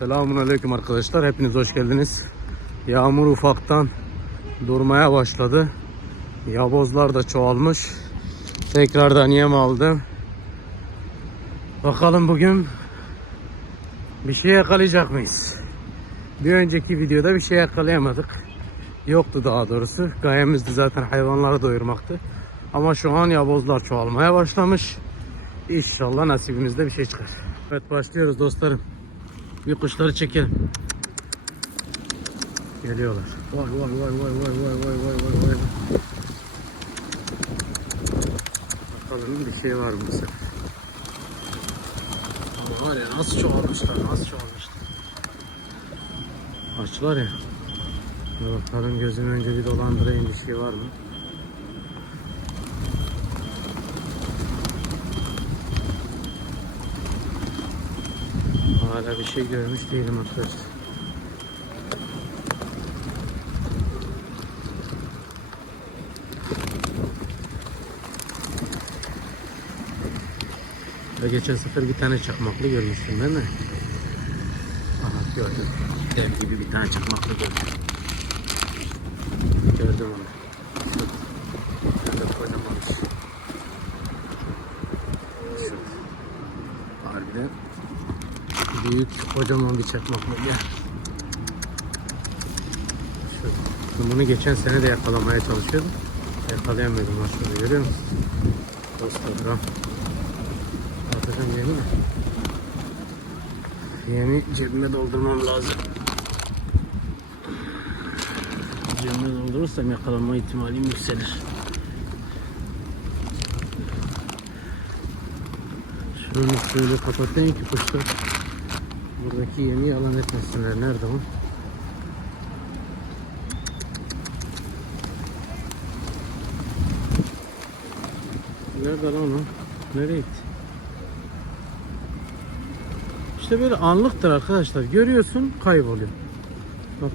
Selamun Aleyküm arkadaşlar. Hepiniz hoş geldiniz. Yağmur ufaktan durmaya başladı. Yabozlar da çoğalmış. Tekrardan yem aldım. Bakalım bugün bir şey yakalayacak mıyız? Bir önceki videoda bir şey yakalayamadık. Yoktu daha doğrusu. Gayemiz de zaten hayvanları doyurmaktı. Ama şu an yabozlar çoğalmaya başlamış. İnşallah nasibimizde bir şey çıkar. Evet başlıyoruz dostlarım. Bir kuşları çekelim. Geliyorlar. Vay vay vay vay vay vay vay vay vay vay. Bakalım bir şey var mı bu sefer. Ama var ya nasıl çoğalmışlar nasıl çoğalmışlar. Açlar ya. Bakalım gözüm önce bir dolandırayım bir şey var mı? Hala bir şey görmüş değilim arkadaşlar. Ve geçen sefer bir tane çakmaklı görmüştüm değil mi? Aha gördüm. Dev gibi bir tane çakmaklı gördüm onu. Şurada. Şurada kocaman iş. Şurada. Harbiden büyük kocaman bir çakmaklı ya. Şurada. Şimdi Bunu geçen sene de yakalamaya çalışıyordum. Yakalayamadım aslında görüyor musun? Dostlar Atacağım yeni mi? Yeni cebime doldurmam lazım. Cebime doldurursam yakalanma ihtimalim yükselir. Şunu şöyle kapatayım ki kuşlar buradaki yemi yalan etmesinler. Nerede o? Nerede lan o? Nereye gitti? İşte böyle anlıktır arkadaşlar. Görüyorsun kayboluyor. Bak.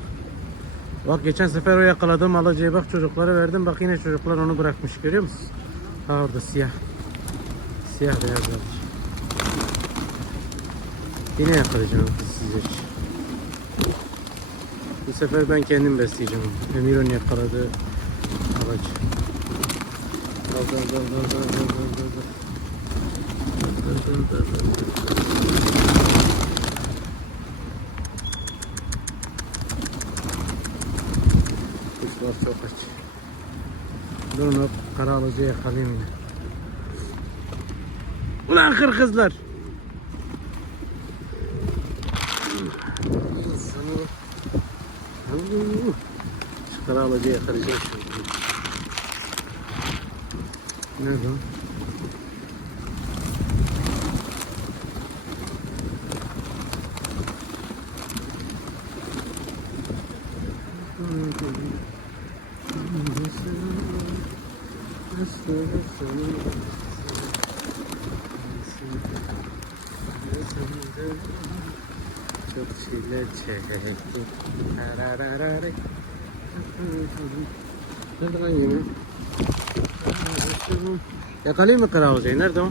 Bak geçen sefer o yakaladığım alacıya bak çocuklara verdim. Bak yine çocuklar onu bırakmış. Görüyor musun? Ha orada siyah. Siyah beyaz alıcı. Yine yakalayacağım sizler. Bu sefer ben kendim besleyeceğim. onu. Emir'in yakaladığı alacı. Dal dal dal dal dal dal dal dal dal. Kuşlar çok aç. Durun hop kara alıcı yakalayayım yine. Ulan kırkızlar. Kara alaca yakalayacağız. Nerede Çok şeyler çekti. Nerede lan yine? Yakalayayım mı kara hocayı? Nerede o?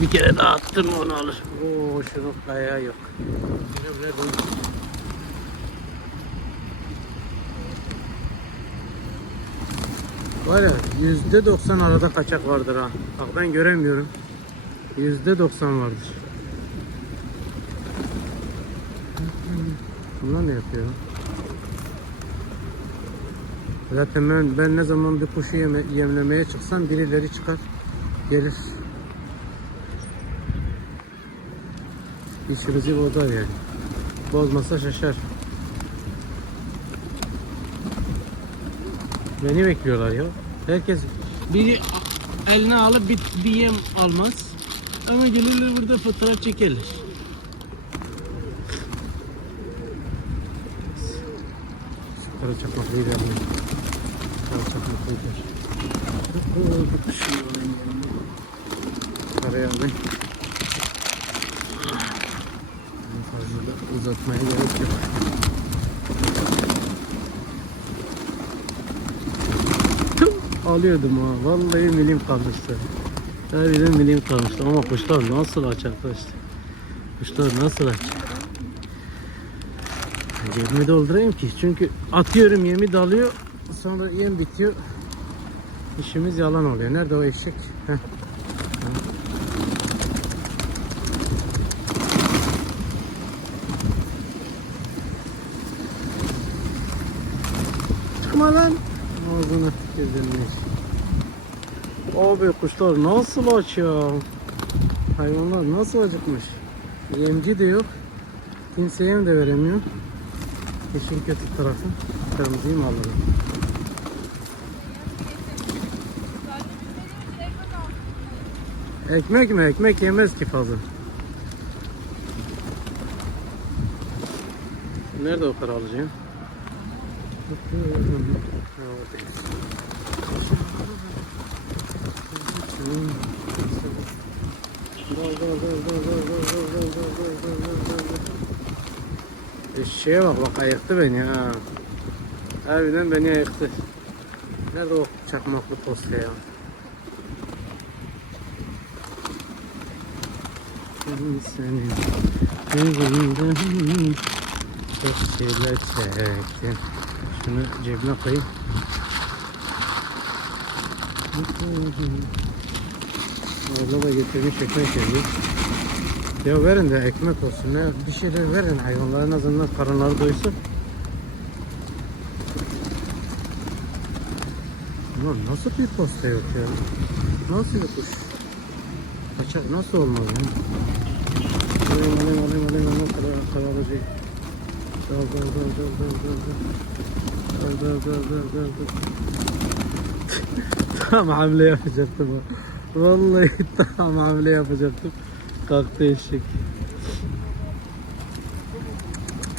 Bir kere daha attım onu alır. Oo şunun ayağı yok. Var ya yüzde doksan arada kaçak vardır ha. Bak ben göremiyorum. Yüzde doksan vardır. Bunlar ne yapıyor? Zaten ben, ben ne zaman bir kuşu yeme, yemlemeye çıksam birileri çıkar gelir. İşimizi bozar yani. Bozmasa şaşar. Beni bekliyorlar ya. Herkes biri eline alıp bir, bir yem almaz. Ama gelirler burada fotoğraf çekerler. Şu kara. Kara da. Oo, bu alayım. Fazla da uzatmaya gerek yok. Alıyordum ha. Vallahi milim kalmıştı. Harbiden milim kalmıştı ama kuşlar nasıl aç arkadaşlar. Kuşlar nasıl aç. Cebimi doldurayım ki çünkü atıyorum yemi dalıyor sonra yem bitiyor. İşimiz yalan oluyor. Nerede o eşek? Heh. Çıkma lan. Ağzına tükürdülmüş. Abi kuşlar nasıl aç ya? Hayvanlar nasıl acıkmış? Yemci de yok. Kimseye yem de veremiyor. İşin kötü tarafı. Kırmızıyı mı alırım? Ekmek mi? Ekmek yemez ki fazla. Nerede o para alacağım? Eşeğe bak bak ayıktı beni ha. Harbiden beni ayıktı. Nerede o çakmaklı posta ya? Senin yüzünden çok şeyler çektim. Şunu cebime koyayım. Orada da getirmiş ekmek yedik. Ya verin de ekmek olsun ya. Bir şeyler verin hayvanlara en azından karınları doysun. Ulan nasıl bir posta yok ya? Nasıl bir kuş? Kaçak nasıl olmaz ya? Alayım alayım alayım alayım alayım kadar kayalıcı. Dal dal dal dal dal dal dal. Dal dal dal dal dal. Tam hamle yapacaktım. Vallahi tam hamle yapacaktım. Kalktı eşek.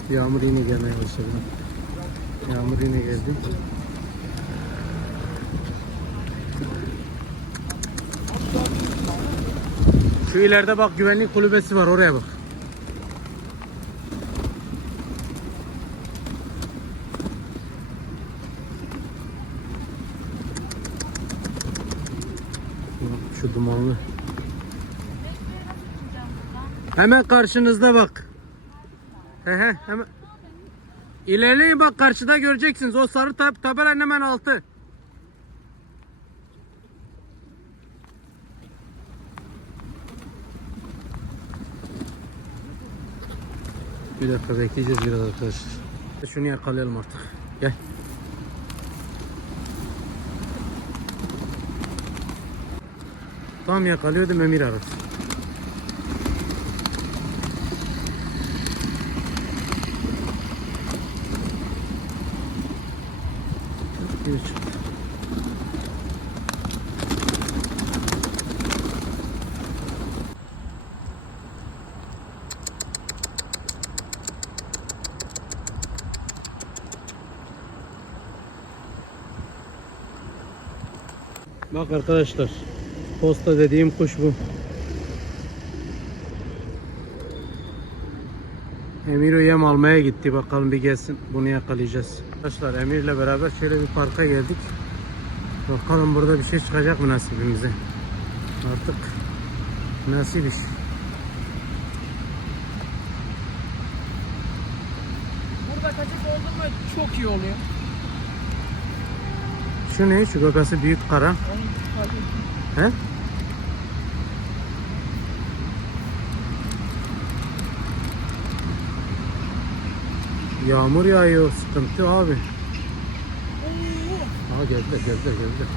Yağmur yine gelmeye başladı. Yağmur yine geldi. Şu ileride bak güvenlik kulübesi var oraya bak. Şu dumanlı. Hemen karşınızda bak. He he hemen. İlerleyin bak karşıda göreceksiniz. O sarı tab tabelanın hemen altı. Bir dakika bekleyeceğiz biraz arkadaşlar. Şunu yakalayalım artık. Gel. Tam yakalıyordum Emir aradı. Bir çıktı. Bak arkadaşlar. Posta dediğim kuş bu. Emir yem almaya gitti. Bakalım bir gelsin. Bunu yakalayacağız. Arkadaşlar Emir'le beraber şöyle bir parka geldik. Bakalım burada bir şey çıkacak mı nasibimize. Artık nasip iş. Burada kaçak oldu mu çok iyi oluyor. Şu ne? Şu gagası büyük kara. Onu fark ettim. He? Yağmur yağıyor. Sıkıntı abi. Aa geldiler geldiler geldiler.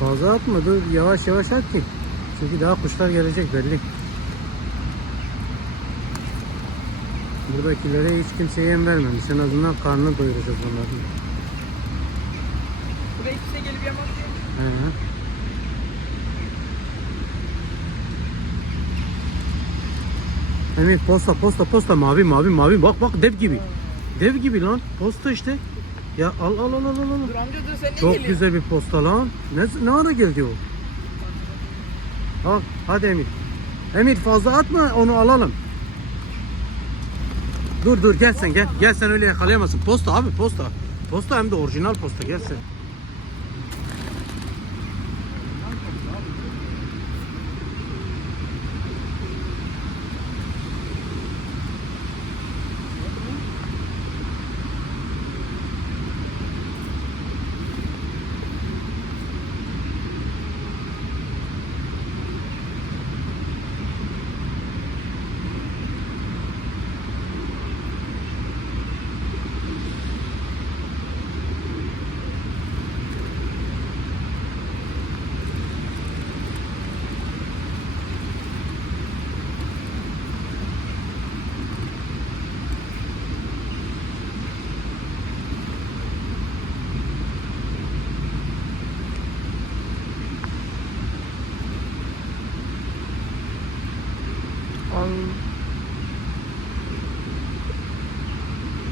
Fazla atma dur yavaş yavaş at ki. Çünkü daha kuşlar gelecek belli. Buradakilere hiç kimseye yem vermemiş. En azından karnını doyuracağız onların. Buraya kimse gelip. He he. Emir posta posta posta mavi mavi mavi bak bak dev gibi. Dev gibi lan posta işte. Ya al al al al al. Dur amca dur sen Çok geliyorsun? güzel bir posta lan. Ne, ne ara geldi o? Al hadi Emir. Emir fazla atma onu alalım. Dur dur gel sen gel. Gel sen öyle yakalayamazsın. Posta abi posta. Posta hem de orijinal posta gel sen.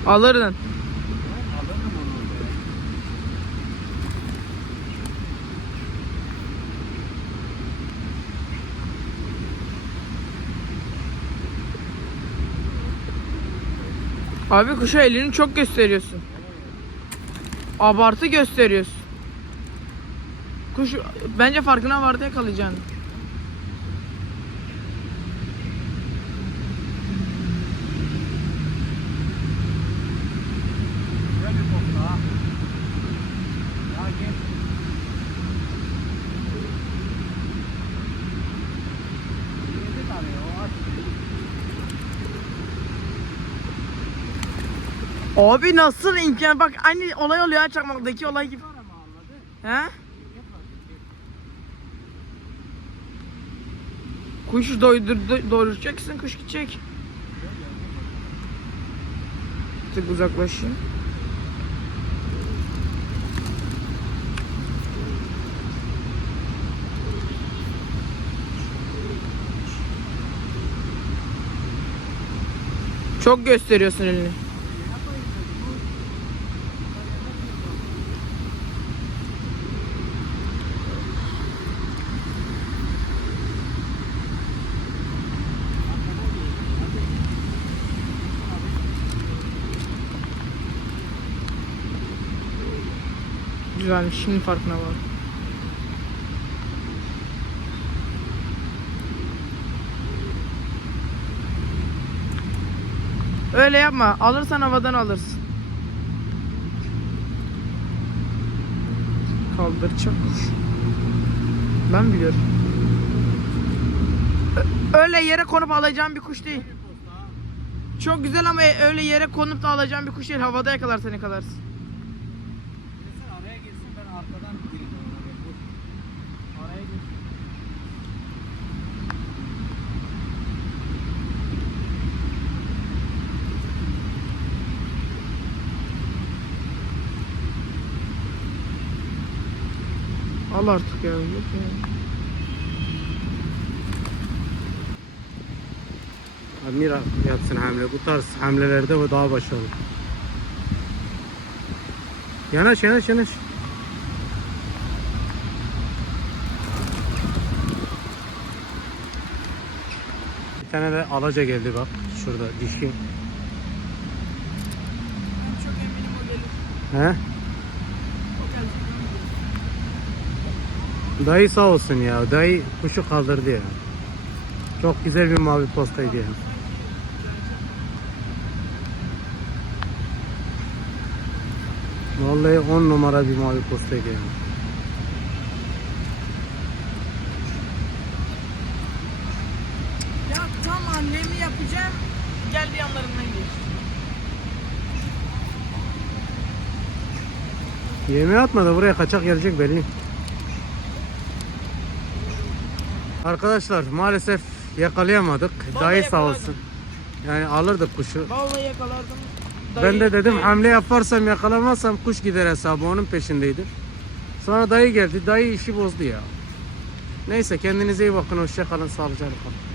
Alırdın. Abi kuşa elini çok gösteriyorsun. Abartı gösteriyorsun. Kuş bence farkına vardı yakalayacağını. Güzel bir posta ha. Ya gel. Yedi tane o aç. Abi nasıl imkan? Bak aynı olay oluyor ha çakmaktaki olay gibi. He? Kuş doydur, do- doyuracaksın kuş gidecek. Tık uzaklaşayım. Çok gösteriyorsun elini. Güzelmiş şimdi farkına var. Öyle yapma. Alırsan havadan alırsın. Kaldıracak. Ben biliyorum. Öyle yere konup alacağım bir kuş değil. Çok güzel ama öyle yere konup da alacağım bir kuş değil. Havada yakalarsan yakalarsın. Sen Al artık ya. Yok ya. Admira yapsın hamle. Bu tarz hamlelerde o daha başarılı. Yanaş yanaş yanaş. Bir tane de alaca geldi bak. Şurada dişi. Ben çok eminim o gelir. He? O gelecek. Dayı sağ olsun ya. Dayı kuşu kaldırdı ya. Çok güzel bir mavi postaydı ya. Vallahi 10 numara bir mavi postaydı ya. Ya tam annemi yapacağım. Geldi yanlarından geçti. Yemeğe atma da buraya kaçak gelecek belli. Arkadaşlar maalesef yakalayamadık. Vallahi Dayı sağ yakaladım. olsun. Yani alırdık kuşu. Vallahi yakalardım. Ben de dedim dayı- hamle yaparsam yakalamazsam kuş gider hesabı onun peşindeydi. Sonra dayı geldi. Dayı işi bozdu ya. Neyse kendinize iyi bakın. Hoşça kalın. Sağlıcakla kalın.